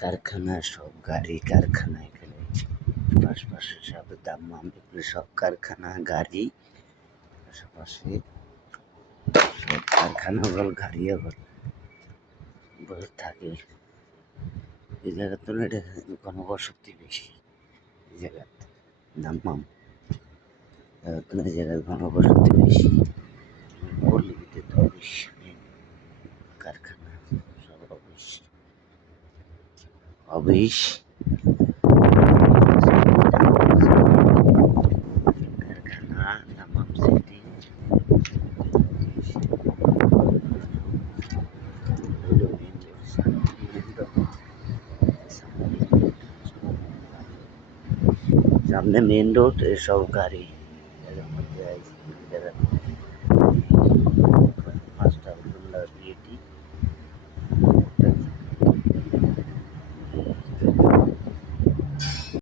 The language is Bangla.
কারখানা সব গাড়ি কারখানা এখানে আশপাশে সব দাম্মাম এগুলো সব কারখানা গাড়ি আশেপাশে সব কারখানা বল গাড়িও বল থাকে। এই জায়গার তো এটা ঘনবসতি বেশি। এই জায়গার দাম্মাম এই জায়গায় ঘনবসতি বেশি। পল্লীতে তো কারখানা সব অফিস কারখানা দাম্মাম সিটি সামনে মেন রোড এসব গাড়ি